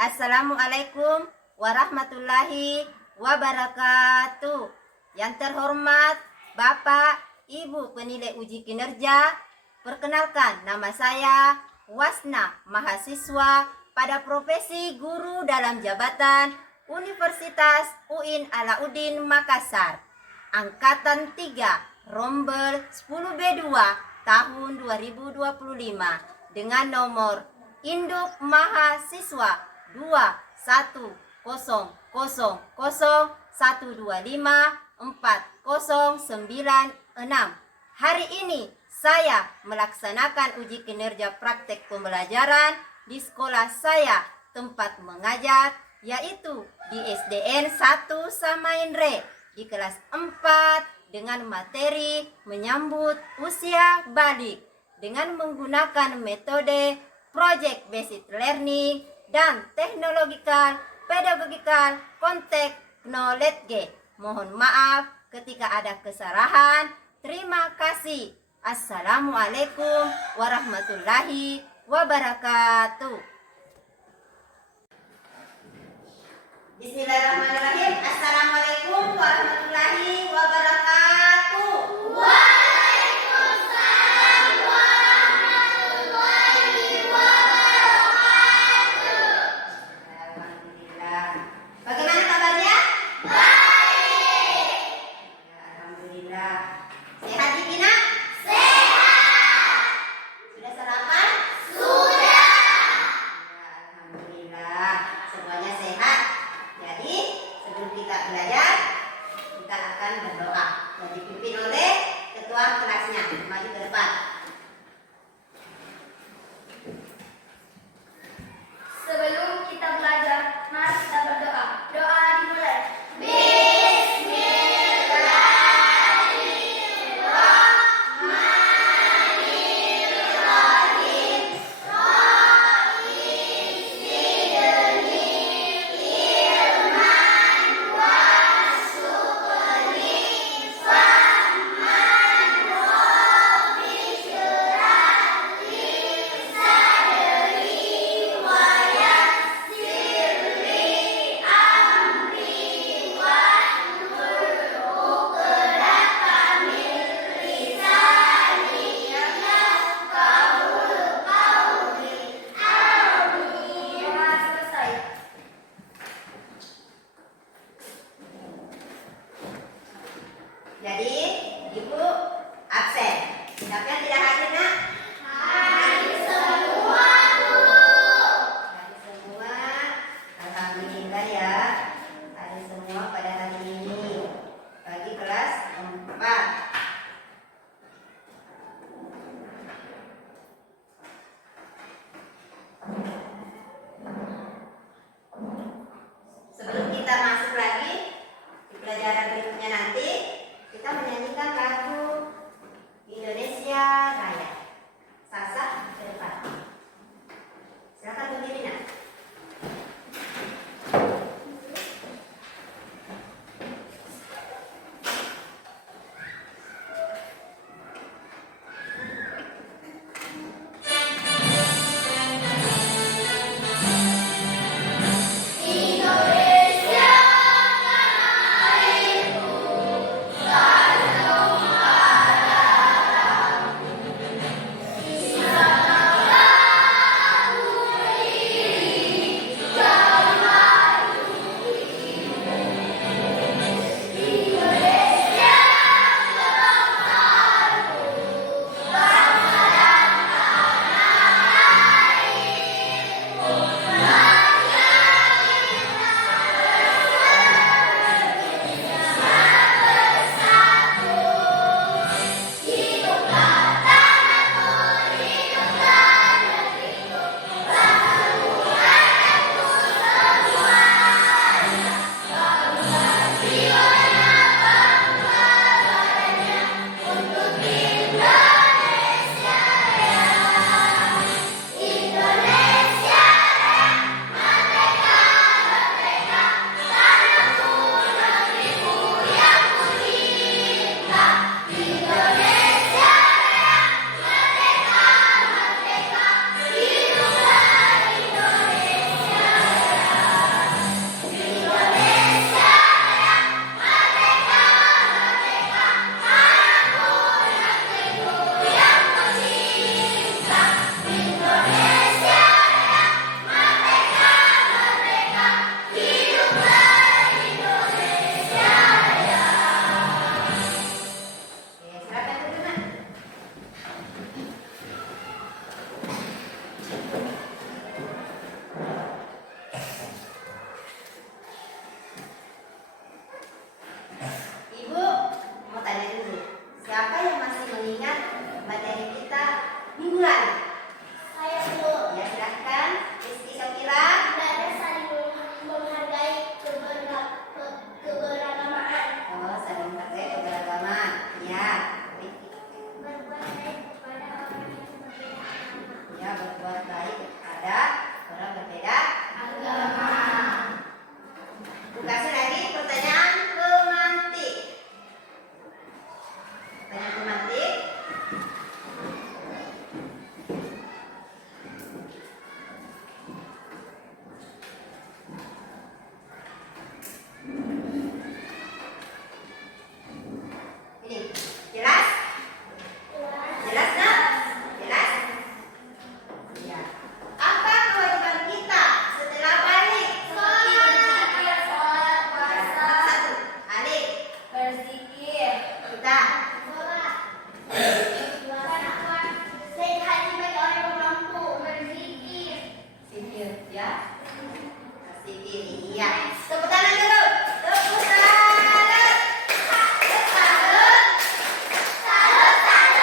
Assalamualaikum warahmatullahi wabarakatuh. Yang terhormat Bapak, Ibu penilai uji kinerja, perkenalkan nama saya Wasna, mahasiswa pada profesi guru dalam jabatan Universitas UIN Alauddin Makassar, Angkatan 3, Rombel 10B2 tahun 2025 dengan nomor induk mahasiswa 21000125496. Hari ini saya melaksanakan uji kinerja praktek pembelajaran di sekolah saya tempat mengajar, yaitu di SDN 1 Samainre di kelas 4 dengan materi menyambut usia balik dengan menggunakan metode Project Based Learning dan Technological Pedagogical Context Knowledge. Mohon maaf ketika ada kesalahan. Terima kasih. Assalamualaikum warahmatullahi wabarakatuh. Bismillahirrahmanirrahim. Assalamualaikum warahmatullahi wabarakatuh. Bagaimana kabarnya? Baik. Alhamdulillah. Sehat Dikina? Sehat. Sudah sarapan? Sudah. Alhamdulillah. Semuanya sehat. Jadi sebelum kita belajar, kita akan berdoa. Banyak pemantik. Ini jelas? Jelas nggak? Jelas? Ya. Apa kewajiban kita setelah balik? Satu. Alif. Berzikir. Kita. Zikir. Ya. Zikir. Iya. Tepuk tangan dulu. Tepuk tangan. Salut. Kelas 4.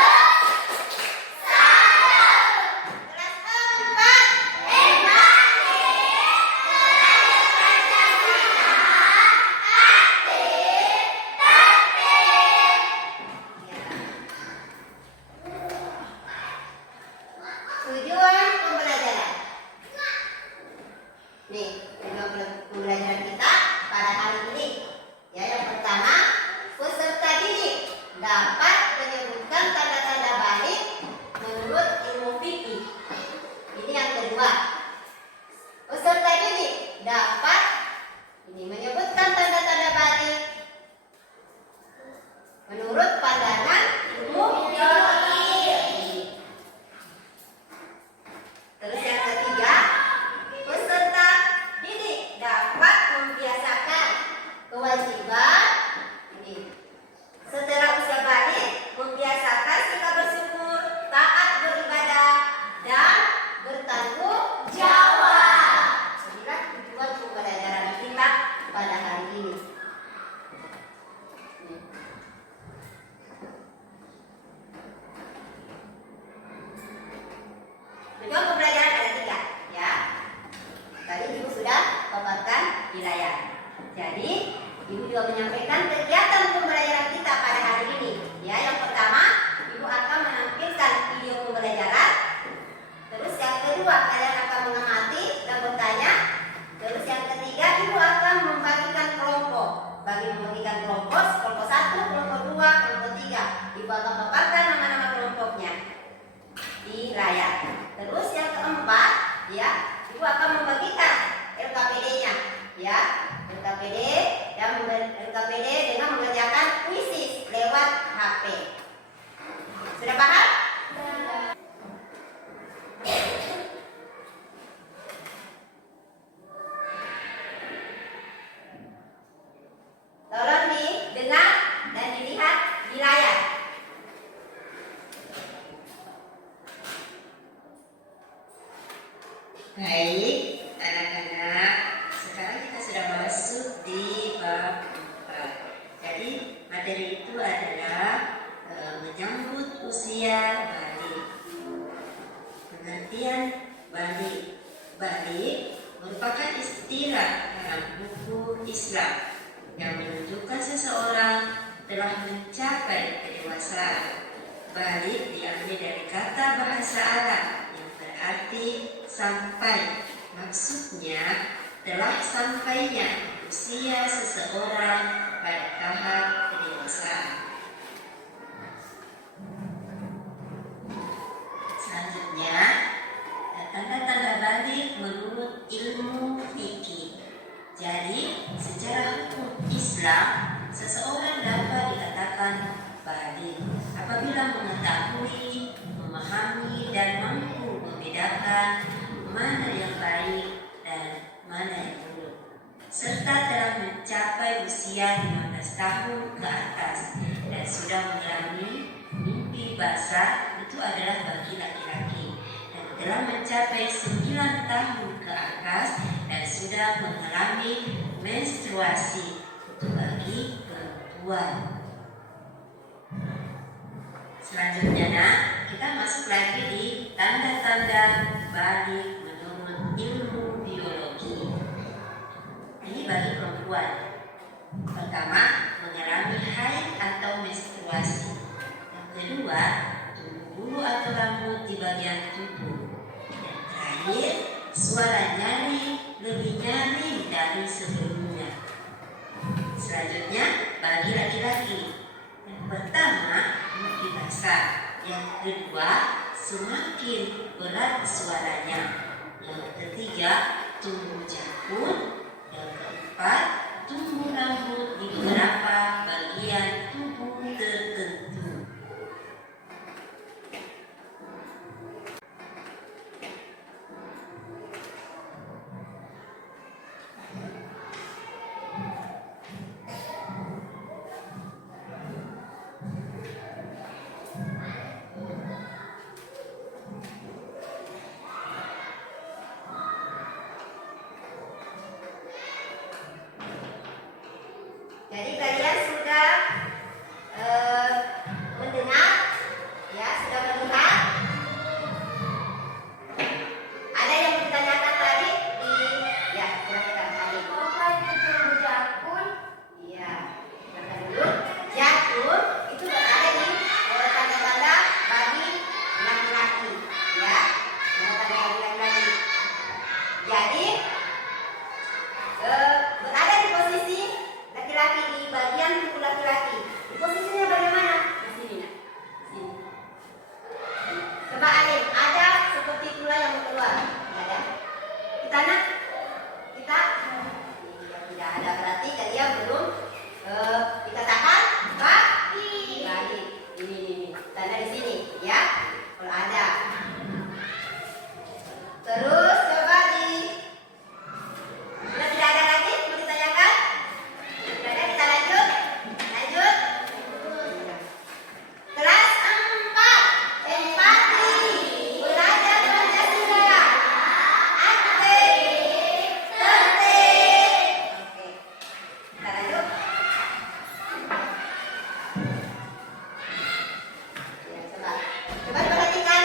Tujuan pembelajaran. Nih, tujuan pembelajaran kita pada hari ini. Ya, yang pertama, peserta didik dapat menyebutkan tanda-tanda balik menurut ilmu fikih. Ini yang kedua. Peserta didik dapat menyebutkan tanda-tanda balik menurut pandangan ilmu biologi. Terus yang ketiga, peserta didik dapat membiasakan kewajiban ini. Setelah usia balik, membiasakan sikap bersyukur, taat beribadah, dan bertanggung jawab. Inilah tujuan pembelajaran kita pada hari ini. Tujuan pembelajaran ada 3, ya. Tadi Ibu sudah paparkan di layar. Jadi, Ibu juga menyampaikan kegiatan pembelajaran kita pada hari ini. Ya, yang pertama, Ibu akan menampilkan video pembelajaran. Terus yang kedua, kalian akan mengamati dan bertanya. Terus yang ketiga, Ibu akan membagikan kelompok. Bagi membagikan kelompok 1, kelompok 2, kelompok 3. Ibu akan paparkan nama-nama kelompoknya di layar. Terus yang keempat, ya, Ibu akan membagikan LKPD-nya, ya, LKPD dengan mengerjakan kuisis lewat HP. Sudah paham? Tolong didengar dan dilihat di layar. Baik, anak-anak, sekarang kita sudah masuk di bab 4. Jadi, materi itu adalah menyambut usia balik. Pengertian balik. Balik merupakan istilah dalam hukum Islam yang menunjukkan seseorang telah mencapai kedewasaan. Balik diambil dari kata bahasa Arab yang berarti sampai. Maksudnya telah sampainya usia seseorang pada tahap kedewasaan. Selanjutnya, tanda-tanda balik menurut ilmu fikih. Jadi, secara hukum Islam, seseorang dapat dikatakan balik apabila mengetahui, memahami, dan mampu membedakan mana yang baik dan mana yang buruk, serta telah mencapai usia 15 tahun ke atas dan sudah mengalami mimpi basah. Itu adalah bagi laki-laki, dan telah mencapai 9 tahun ke atas dan sudah mengalami menstruasi. Itu bagi perempuan. Selanjutnya, nah, kita masuk lagi di tanda-tanda balik menurut ilmu biologi. Ini bagi perempuan. Pertama, mengalami haid atau menstruasi. Yang kedua, tumbuh bulu atau rambut di bagian tubuh. Yang terakhir, suara nyeri lebih nyeri dari sebelumnya. Selanjutnya, bagi laki-laki. Yang pertama, besar. Yang kedua, semakin berat suaranya. Yang ketiga, tumbuh jakun. Yang keempat, tumbuh rambut di beberapa bagian tubuh tertentu. Jadi kalian sudah mendengar, ya, sudah melihat. Ada yang mau ditanyakan tadi? Ya, silakan tadi. Apa itu tumbuh jakun? Iya, dengar dulu. Jakun itu berada di tanda-tanda bagi laki-laki, ya, tanda-tanda bagi laki-laki. Jadi berada di posisi laki-laki, di bagian tubuh laki-laki. Di posisinya bagaimana? Di sini, nak. Di sini. Coba Alim, ada seperti tulang yang mau keluar. Ada? Kita nak? Kita? Iya, tidak ada. Berarti kalian belum dikatakan bagi. Bagi. Ini. Tanda di sini, ya. Kalau ada. Terus coba sudah tidak ada lagi mau ditanyakan? Tidak ada, kita lanjut. Lanjut. Kelas 4 empati belajar Pancasila. Aktif, tertib. Oke, kita lanjut. Ya, coba diperhatikan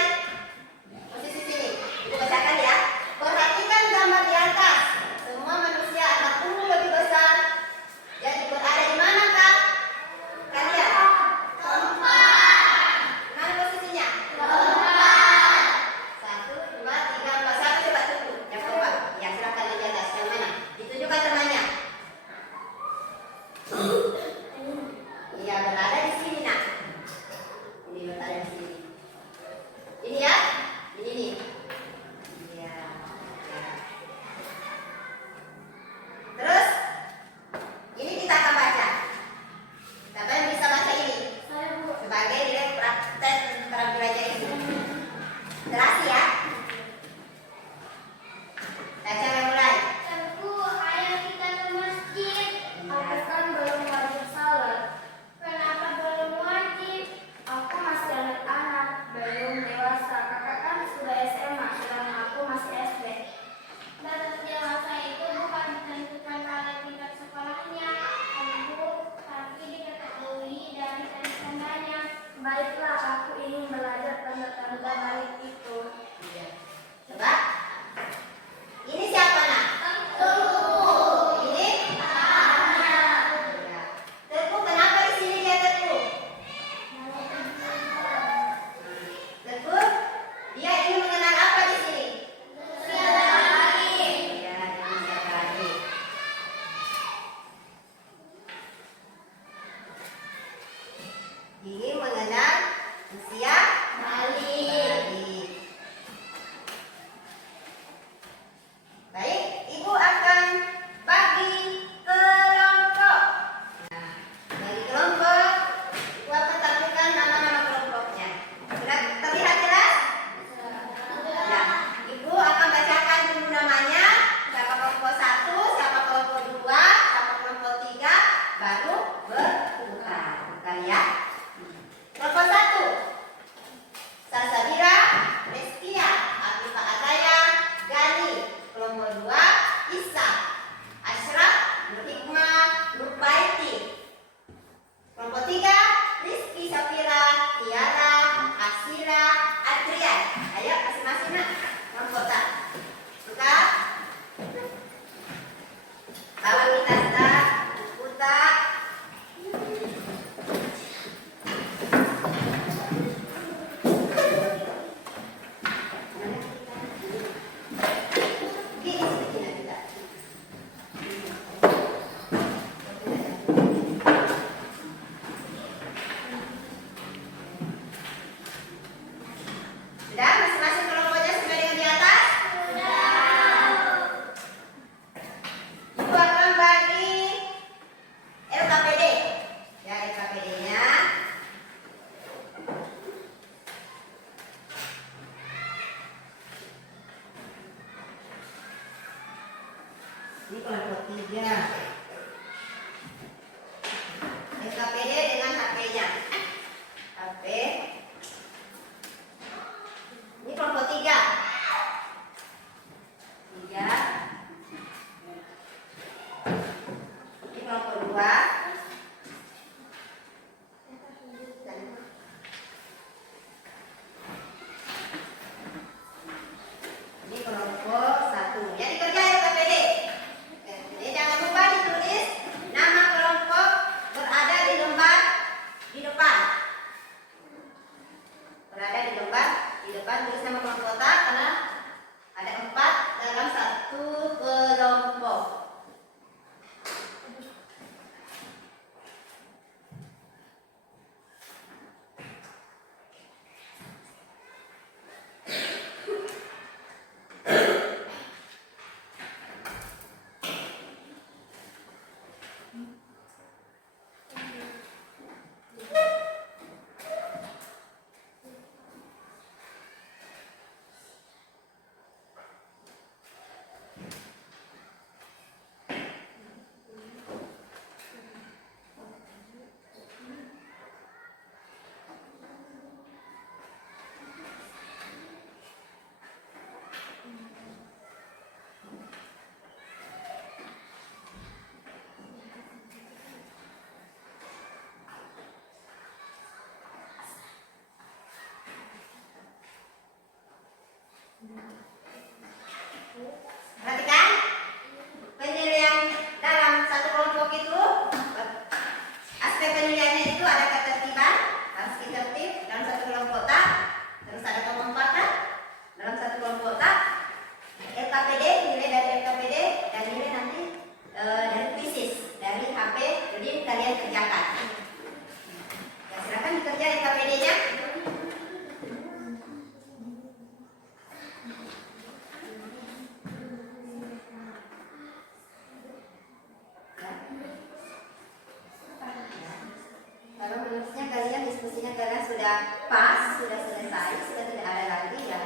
kelompok 3. LKPD dengan HP-nya. HP. Ini kelompok 3. 3. Ini kelompok 2. Ini kelompok 1. Jadi kerja LKPD. Jadi jangan lupa ditulis nama kelompok berada di lembar di depan. Berada di lembar di depan, tulis nama kelompok kotak karena ada 4 dalam satu kelompok. Perhatikan penilaian dalam satu kelompok itu, aspek penilaiannya itu ada ketertiban, harus tertib dalam satu kelompok tak, terus ada kemanfaatan dalam satu kelompok tak, LKPD, nilai dari LKPD dan nilai nanti dari kuisis dari HP, jadi kalian kerjakan. Ya, silakan dikerja LKPD-nya. Kalau menurutnya kalian diskusinya karena sudah pas, sudah selesai, sudah tidak ada lagi ya.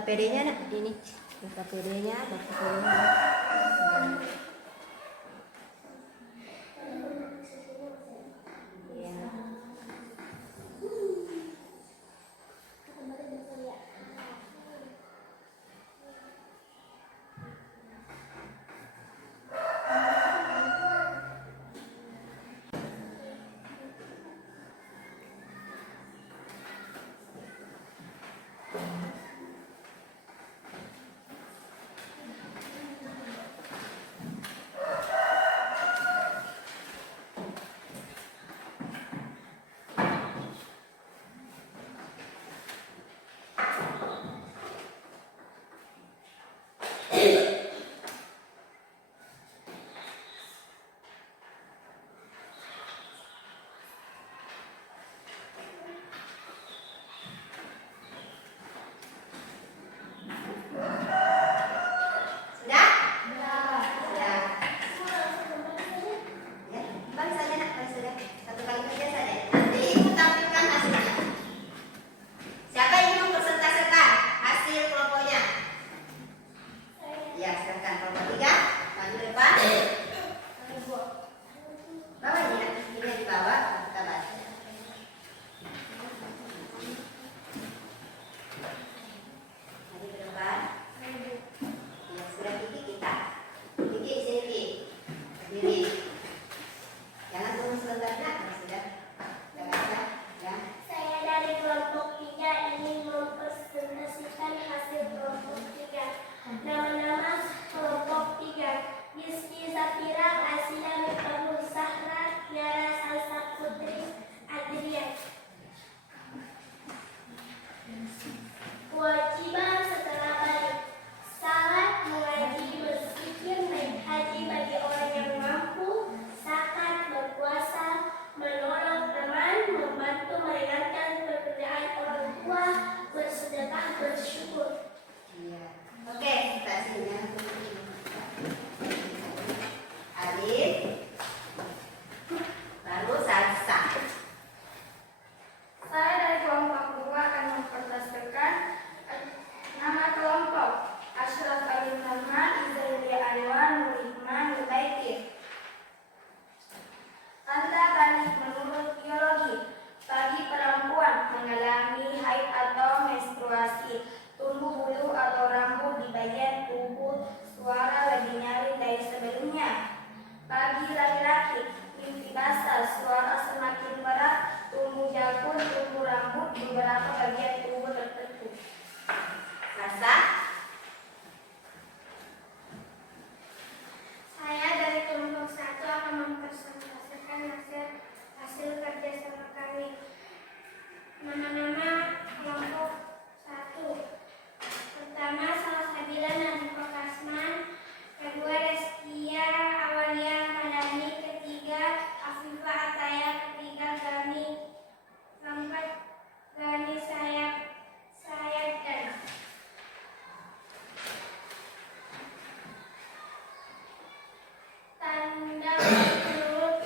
buka PD-nya nak, ini buka PD-nya, buka PD-nya. Ya. Sudah? Sudah. Ya, balik saja nak, balik saja. Satu kali kerja saja. Nanti ibu tampilkan hasilnya. Siapa yang ingin mempresentasikan hasil kelompoknya? Ya, silakan kelompok 3 maju depan. Bawa ini nak, ini dibawa kita baca. Maju ke depan. Ya, sudah Kiki kita. Kiki sini Kiki. Berdiri. Jangan turun sebentar nak. Sudah. Sudah baca. Ya. Saya dari kelompok 3 ingin mempresentasikan hasil kelompok 3. Nama-nama kelompok 3: Rizky Safira, Asila Miftahul Zahra, Tiara Salsa Putri, Adrian. Kewajiban setelah balik: salat, mengaji, berzikir, naik haji bagi orang yang mampu, zakat, berpuasa, menolong teman, membantu meringankan pekerjaan orang tua, bersedekah, bersyukur. Iya. Oke, kita sini. Alif. Baru salsa. Saya dari kelompok 2 akan mempresentasikan nama kelompok: Ashraf Ali Muhammad, Izailia Anwar, Nur Hikmah, Nur Baitir. Tanda balik menurut biologi: bagi perempuan mengalami haid atau menstruasi, tumbuh bulu atau rambut di bagian tubuh, suara lebih nyaring dari sebelumnya. Bagi laki-laki, mimpi basah, suara semakin berat, tumbuh jakun, tumbuh rambut di beberapa bagian tubuh tertentu. Salsa. Saya dari kelompok 1 akan mempresentasikan hasil kerja sama kami. Nama-nama kelompok 1: pertama, Salsabila Nadifah Kasman; kedua, Reskia Awalia Madani; ketiga, Afifah Ataya; ketiga, keempat, Gani Sayagdan. Tanda menurut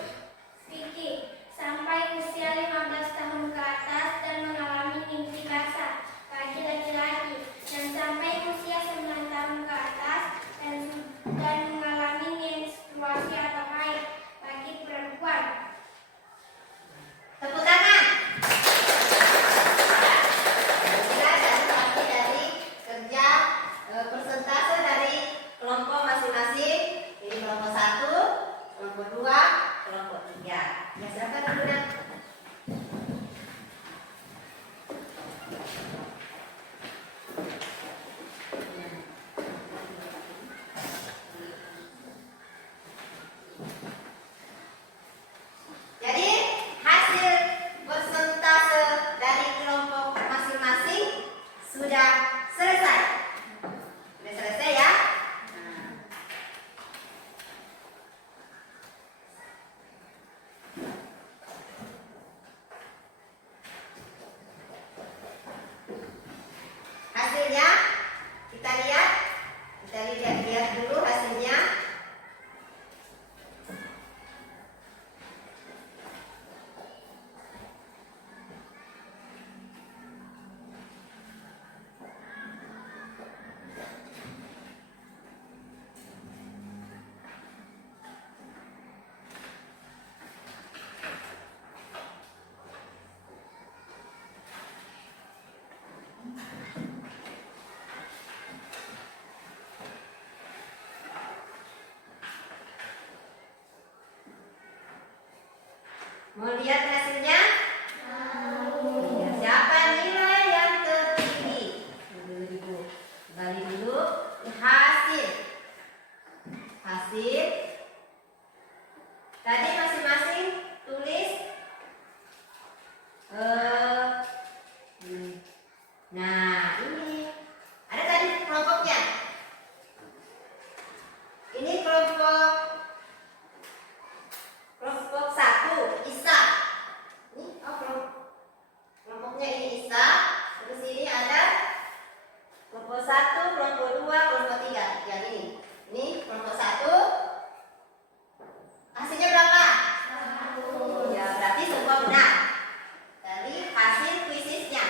Vicky: sampai usia 15 tahun ke atas dan mengalami mimpi basah bagi laki-laki, dan sampai usia 9 tahun ke atas dan mengalami menstruasi atau haid bagi perempuan. Tepuk tangan. Ya, sudah dari kerja persentase dari kelompok masing-masing. Ini kelompok 1, kelompok 2, kelompok 3. Ya, silakan dulu nak. Jadi hasil persentase dari kelompok masing-masing sudah selesai. Sudah selesai ya. Nah. Hasilnya kita lihat dulu hasilnya. Mau lihat hasilnya? Ya, siapa nilai yang tertinggi? Dulu Ibu. Kembali dulu. Hasil. Hasil. Tadi masing-masing tulis. Nah, ini. Ada tadi kelompoknya. Ini kelompok 1, Isa. Ini kelompoknya ini Isa. Terus ini ada kelompok 1, kelompok 2, kelompok 3. Yang ini. Ini kelompok 1. Hasilnya berapa? 1. Ya, berarti semua benar. Dari hasil kuisisnya.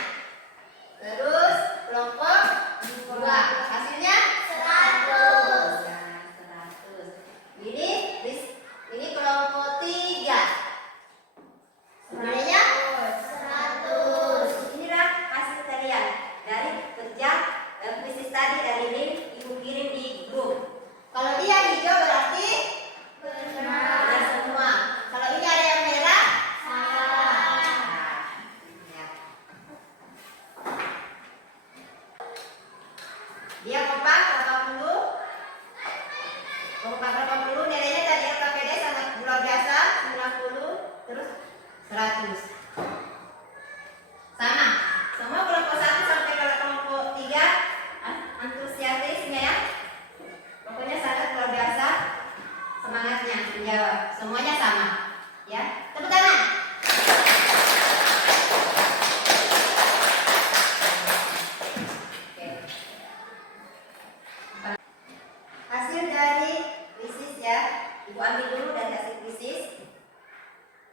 Terus kelompok 2. Hasilnya 100. Ya, 100. Ini kelompok 3. Nilainya 100. Inilah hasil kalian dari kerja kuisis tadi dari link Ibu kirim di grup. Kalau dia hijau berarti benar semua. Kalau ini ada yang merah, salah. Ya. Dia kompak 80. Kompak 80 nilainya tadi LKPD sangat luar biasa 90 terus 100. Sama. Semua kelompok 1 sampai ke kelompok 3 antusiasisnya ya. Pokoknya sangat luar biasa semangatnya menjawab. Semuanya sama. Ya. Tepuk tangan. Oke. Hasil dari kuisis ya. Ibu ambil dulu dari hasil kuisis.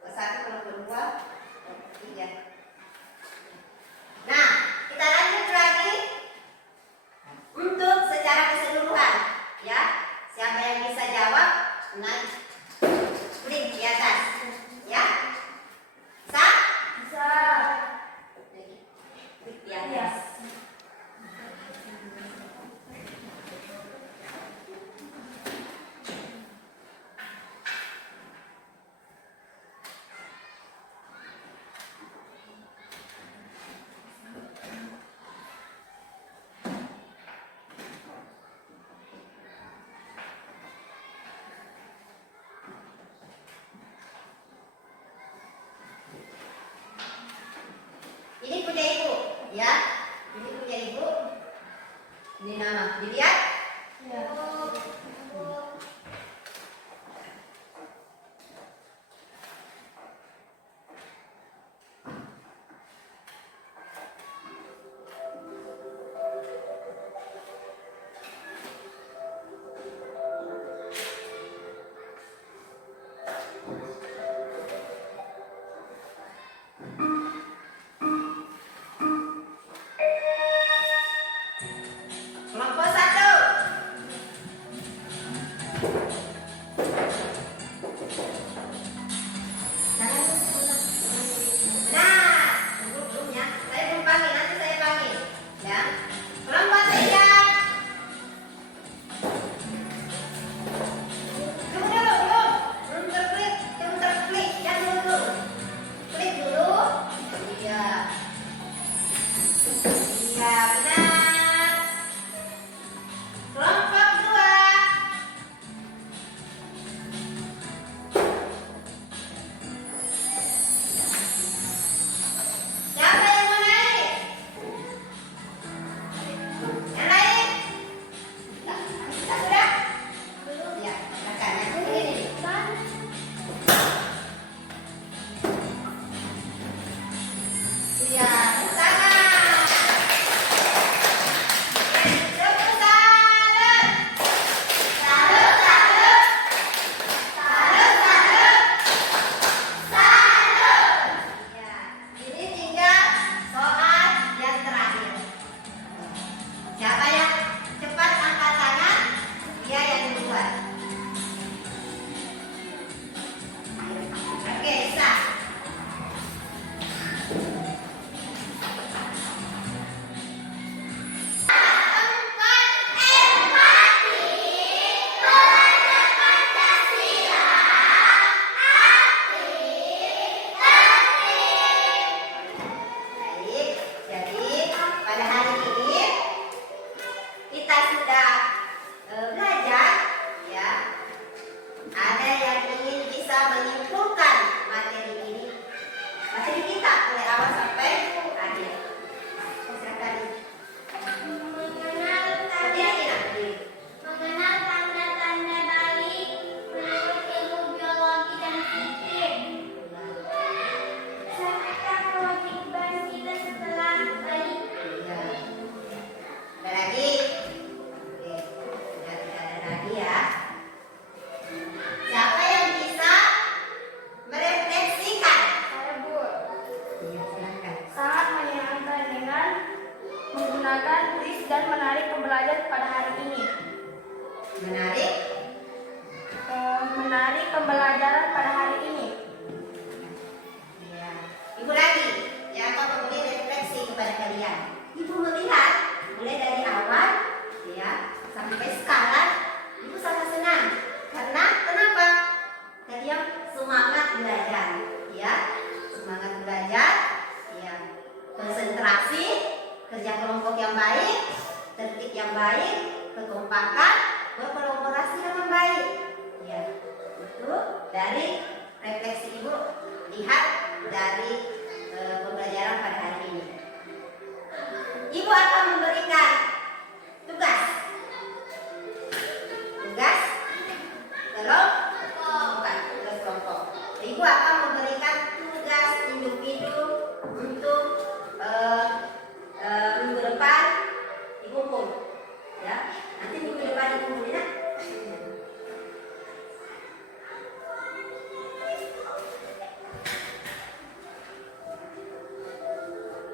Kelompok 1, kelompok 2, kelompok 3. Nah, kita lanjut lagi untuk secara keseluruhan ya. Siapa yang bisa jawab naik klik di atas ya. Bisa? Bisa. Klik di atas. Ini punya ibu, ya. Ini punya ibu. Ini nama. Dilihat? Ya. Kelompok 1.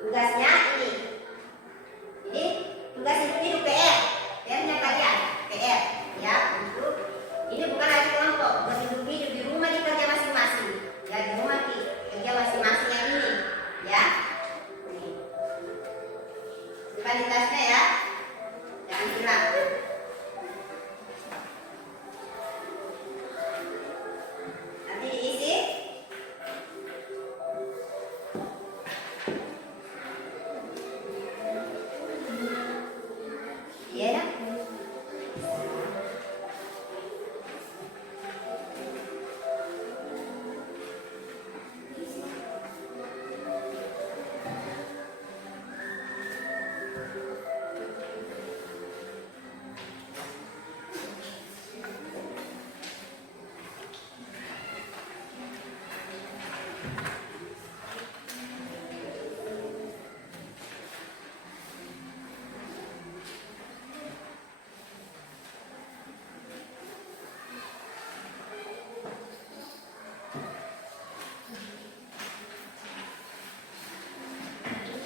tugasnya ini. Jadi tugas itu PR. PR-nya kalian, PR ya, untuk ini bukan lagi kelompok, buat hidup di rumah di kerja masing-masing. Ya, di rumah di kerja masing-masing yang ini, ya. Nih. Kualitasnya ya, jangan hilang. Nanti diisi. Iya dah.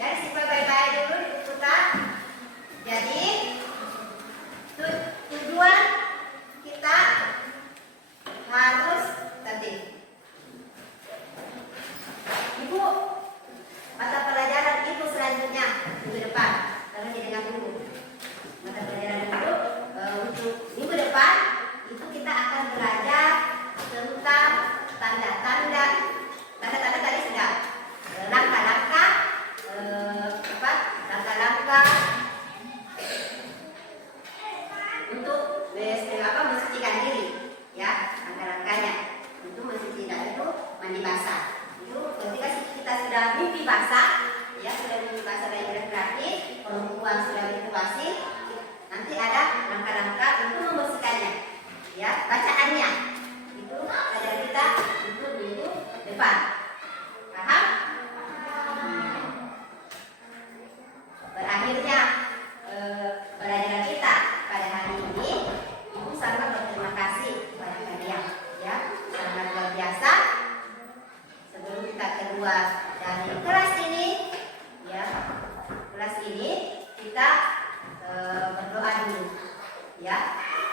Jadi simpan baik-baik dulu diputar. Jadi tujuan kita harus tadi. Ibu, mata pelajaran ibu selanjutnya minggu depan. Kalau didengar dulu. Mata pelajaran dulu untuk minggu depan itu kita akan belajar tentang tanda-tanda tadi sudah langkah-langkah langkah-langkah untuk mensucikan diri, ya, langkah-langkahnya untuk mensucikan itu mandi basah. Itu ketika kita sudah mimpi basah, ya, sudah mimpi basah dan berarti perempuan sudah menstruasi, nanti ada langkah-langkah untuk membersihkannya, ya, bacaannya itu ada kita untuk minggu depan. Paham? Berakhirnya pelajaran kita pada hari ini, Ibu sangat berterima kasih kepada kalian, ya, sangat luar biasa. Sebelum kita keluar dari kelas ini, ya, kelas ini kita berdoa dulu, ya,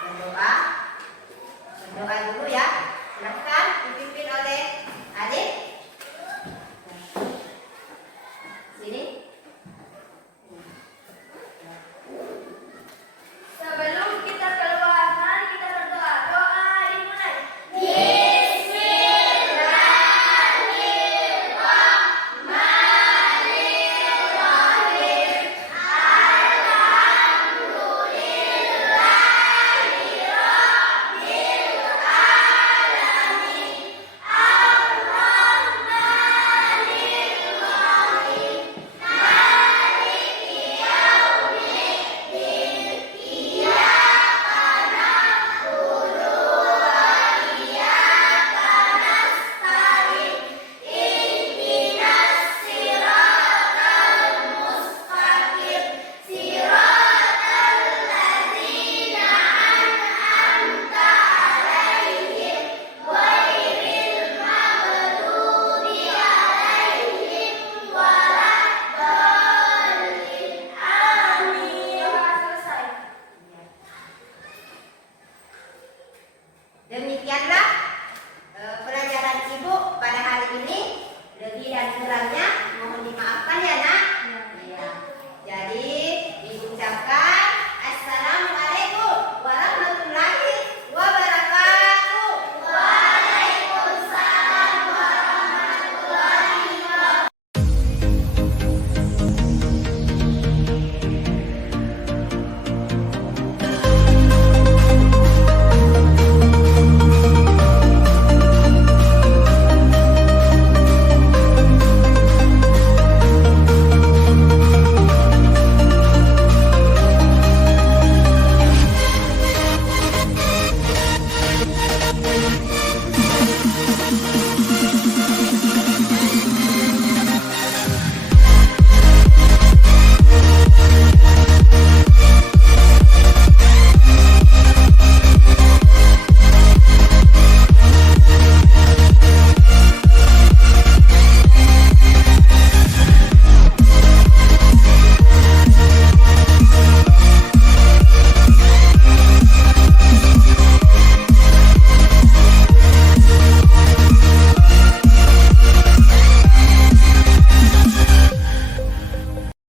berdoa dulu ya. Silakan dipimpin oleh adik. Sini. Sebelum kita keluar, mari kita berdoa. Doa dimulai. Demikianlah pelajaran Ibu pada hari ini. Lebih dan kurang